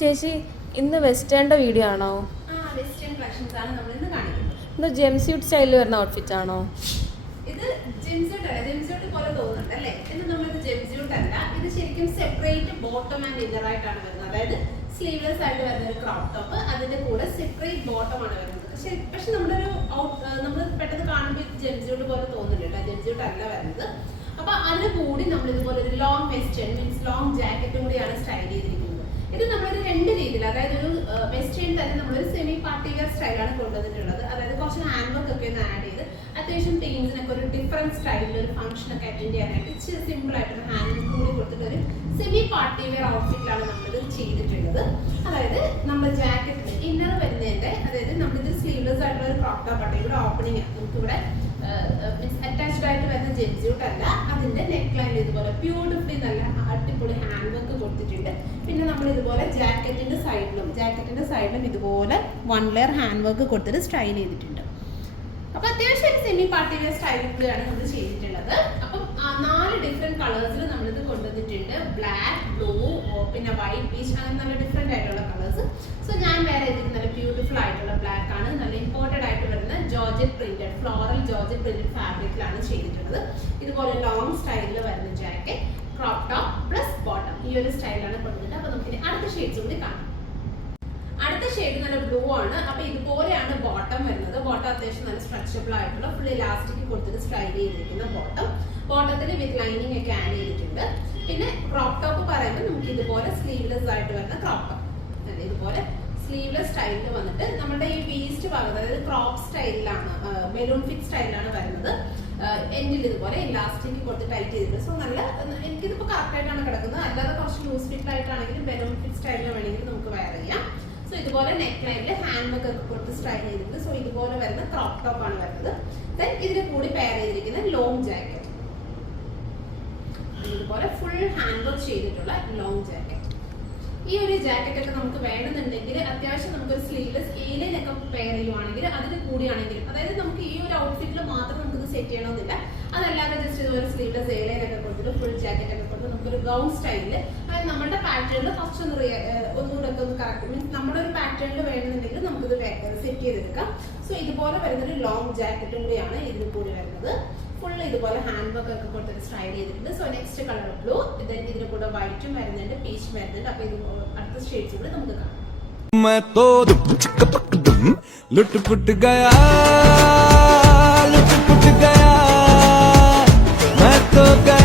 ചേച്ചി ഇന്ന് വെസ്റ്റേണിന്റെ വീഡിയോ ആണോ? വെസ്റ്റേൺ കളക്ഷൻസ് ആണ് നമ്മൾ ഇന്ന് കാണിക്കുന്നത്. ഇന്ന് ജെംസ്യൂട്ട് സ്റ്റൈലിൽ വരുന്ന ഔട്ട്ഫിറ്റ് ആണോ? ഇത് ജെംസ്യൂട്ട് അല്ല, ജെംസ്യൂട്ട് പോലെ തോന്നുന്നുണ്ട് അല്ലേ? ഇത് നമ്മളിത് ജെംസ്യൂട്ട് അല്ല, ഇത് ശരിക്കും സെപ്പറേറ്റ് ബോട്ടം ആൻഡ് ഇന്നർ ആയിട്ടാണ് വരുന്നത്. അതായത് സ്ലീവ്ലെസ് ആയിട്ട് വരുന്ന ഒരു ക്രോപ്പ് ടോപ്പ്, അതിന്റെ കൂടെ സെപ്പറേറ്റ് ബോട്ടം ആണ് വരുന്നത്. പക്ഷെ നമ്മുടെ ഒരു നമ്മൾ പെട്ടെന്ന് കാണുമ്പോൾ ഇത് ജെംസ്യൂട്ട് പോലെ തോന്നുന്നില്ല, ജെംസ്യൂട്ട് അല്ല വരുന്നത്. അപ്പൊ അതിന് കൂടി നമ്മൾ ഇതുപോലെ ഒരു ലോങ് വെസ്റ്റേൺ മീൻസ് ലോങ് ജാക്കറ്റും കൂടിയാണ് സ്റ്റൈൽ ചെയ്തിരിക്കുന്നത്. ഇത് നമ്മളൊരു രണ്ട് രീതിയിൽ, അതായത് ഒരു വെസ്റ്റേൺ തന്നെ നമ്മളൊരു സെമി പാർട്ടി വെയർ സ്റ്റൈലാണ് കൊണ്ടുവന്നിട്ടുള്ളത്. അതായത് കുറച്ച് ഹാൻഡ് വർക്ക് ഒക്കെ ഒന്ന് ആഡ് ചെയ്ത് അത്യാവശ്യം ടീംസിനൊക്കെ ഒരു ഡിഫറൻറ്റ് സ്റ്റൈലിൽ ഒരു ഫംഗ്ഷൻ ഒക്കെ അറ്റൻഡ് ചെയ്യാനായിട്ട് ഇച്ചിരി സിമ്പിൾ ആയിട്ടൊരു ഹാൻഡ് വർക്ക് കൂടി കൊടുത്തിട്ട് ഒരു സെമി പാർട്ടി വെയർ ഔട്ട്ഫിറ്റിലാണ് നമ്മളിത് ചെയ്തിട്ടുള്ളത്. അതായത് നമ്മുടെ ജാക്കറ്റിന് ഇന്നർ വരുന്നതിന്റെ, അതായത് നമ്മളിത് സ്ലീവ്ലെസ് ആയിട്ടുള്ള ഒരു ക്രോപ്പ് ടോപ്പ് ആണ്. ഇവിടെ ഓപ്പണിംഗ് നമുക്കിവിടെ അറ്റാച്ച്ഡ് ആയിട്ട് വരുന്ന ജെംസ്യൂട്ട് അല്ല, അതിന്റെ നെക്ക് ലൈനിൽ ഇതുപോലെ ബ്യൂട്ടിഫുള്ളി നല്ല അടിപൊളി ഹാൻഡ് വർക്ക് കൊടുത്തിട്ടുണ്ട്. പിന്നെ നമ്മൾ ഇതുപോലെ ജാക്കറ്റിന്റെ സൈഡിലും ഇതുപോലെ 1 ലെയർ ഹാൻഡ് വർക്ക് കൊടുത്തിട്ട് സ്റ്റൈൽ ചെയ്തിട്ടുണ്ട്. അപ്പൊ അത്യാവശ്യം സെമി പാർട്ടി വെയർ സ്റ്റൈലിലാണ് നമ്മൾ ചെയ്തിട്ടുള്ളത്. അപ്പം 4 ഡിഫറെന്റ് കളേഴ്സിൽ നമ്മളിത് കൊണ്ടുവന്നിട്ടുണ്ട്. ബ്ലാക്ക്, ബ്ലൂ, പിന്നെ വൈറ്റ്, പീച്ച്, അങ്ങനെ നല്ല ഡിഫറെന്റ് ആയിട്ടുള്ള കളേഴ്സ്. സോ ഞാൻ വേറെ ഇതിന് നല്ല ബ്യൂട്ടിഫുൾ ആയിട്ടുള്ള ബ്ലാക്ക് ആണ്, നല്ല ഇമ്പോർട്ടഡ് ആയിട്ട് വരുന്ന georgette printed floral georgette printed ഫാബ്രിക്കിലാണ് ചെയ്തിട്ടുള്ളത്. ഇതുപോലെ ലോങ് സ്റ്റൈലിൽ വരുന്ന jacket, crop top plus bottom, ഈ ഒരു സ്റ്റൈലാണ് കൊണ്ടുവന്നിട്ട്. അപ്പൊ നമുക്ക് അടുത്ത ഷെയ്ഡ്സ് കൂടി കാണാം. അടുത്ത ഷെയ്ഡ് നല്ല ബ്ലൂ ആണ്. അപ്പൊ ഇതുപോലെയാണ് ബോട്ടം വരുന്നത്. ബോട്ടം അത്യാവശ്യം നല്ല സ്ട്രെച്ചബിൾ ആയിട്ടുള്ള ഫുൾ ഇലാസ്റ്റിക് കൊടുത്തിട്ട് സ്റ്റൈൽ ചെയ്തിരിക്കുന്ന ബോട്ടത്തിൽ വിത്ത് ലൈനിങ് ഒക്കെ ആഡ് ചെയ്തിട്ടുണ്ട്. പിന്നെ ക്രോപ്പ് ടോപ്പ് പറയുമ്പോൾ നമുക്ക് ഇതുപോലെ സ്ലീവ്ലെസ് ആയിട്ട് വരുന്ന ക്രോപ്പ് ടോപ്പ്, ഇതുപോലെ സ്ലീവ്ലെസ് സ്റ്റൈലിൽ വന്നിട്ട് നമ്മുടെ ഈ വേസ്റ്റ് ഭാഗത്ത്, അതായത് ക്രോപ്പ് സ്റ്റൈലിലാണ്, ബലൂൺ ഫിറ്റ് സ്റ്റൈലിലാണ് വരുന്നത്. എൻഡിൽ ഇതുപോലെ ഇലാസ്റ്റിക് കൊടുത്ത് ടൈറ്റ് ചെയ്തിട്ടുണ്ട്. സോ നല്ല, എനിക്കിതിപ്പോൾ കറക്റ്റ് ആയിട്ടാണ് കിടക്കുന്നത്. അല്ലാതെ കുറച്ച് ലൂസ് ഫിറ്റ് ആയിട്ടാണെങ്കിലും ബലൂൺ ഫിറ്റ് സ്റ്റൈലിൽ വേണമെങ്കിൽ നമുക്ക് വെയർ ചെയ്യാം. സോ ഇതുപോലെ നെക്ക് ലൈനിൽ ഹാൻഡ് വർക്ക് ഒക്കെ കൊടുത്ത് സ്റ്റൈൽ ചെയ്തിട്ടുണ്ട്. സോ ഇതുപോലെ വരുന്ന ക്രോപ്പ് ടോപ്പ് ആണ് വരുന്നത്. ദെൻ ഇതിന് കൂടി പെയർ ചെയ്തിരിക്കുന്ന ലോങ് ജാക്കറ്റ്, ഇതുപോലെ ഫുൾ ഹാൻഡ് വർക്ക് ചെയ്തിട്ടുള്ള ലോങ് ജാക്കറ്റ്. ഈ ഒരു ജാക്കറ്റ് ഒക്കെ നമുക്ക് വേണമെന്നുണ്ടെങ്കിൽ അത്യാവശ്യം നമുക്കൊരു സ്ലീവ്ലെസ് ഏലയിലൊക്കെ പെയർ ചെയ്യുവാണെങ്കിൽ അതിന് കൂടിയാണെങ്കിലും, അതായത് നമുക്ക് ഈ ഒരു ഔട്ട്ഫിറ്റിൽ മാത്രം നമുക്കിത് സെറ്റ് ചെയ്യണമെന്നില്ല. അതല്ലാതെ ജസ്റ്റ് ഇതുപോലെ സ്ലീവ്ലെസ് ഏലയിലൊക്കെ കൊടുത്തിട്ട് ഫുൾ ജാക്കറ്റ് ഒക്കെ കൊടുത്ത് നമുക്കൊരു ഗൗൺ സ്റ്റൈലിൽ, അതായത് നമ്മുടെ പാറ്റേണിൽ കുറച്ചൊന്ന് ഒന്നുകൂടെ ഒക്കെ ഒന്ന് കറക്റ്റ് മീൻസ് നമ്മുടെ ഒരു പാറ്റേണിൽ വേണമെന്നുണ്ടെങ്കിൽ നമുക്കിത് സെറ്റ് ചെയ്തെടുക്കാം. സോ ഇതുപോലെ വരുന്നൊരു ലോങ് ജാക്കറ്റും കൂടിയാണ് ഇതിന് കൂടി വരുന്നത്. ഫുൾ ഇതുപോലെ ഹാൻഡ് വർക്ക് ഒക്കെ കൊടുത്തിട്ട് സ്റ്റൈൽ ചെയ്തിട്ടുണ്ട്. സോ നെക്സ്റ്റ് കളർ ബ്ലൂ, ഇതിന് കൂടെ വൈറ്റും വരുന്നുണ്ട്, പീച്ച് വരുന്നുണ്ട്. അപ്പൊ ഇത് അടുത്ത ഷെയ്ഡ്സ് കൂടെ നമുക്ക് കാണാം. मैं तो लुट पुट गया मैं तो गया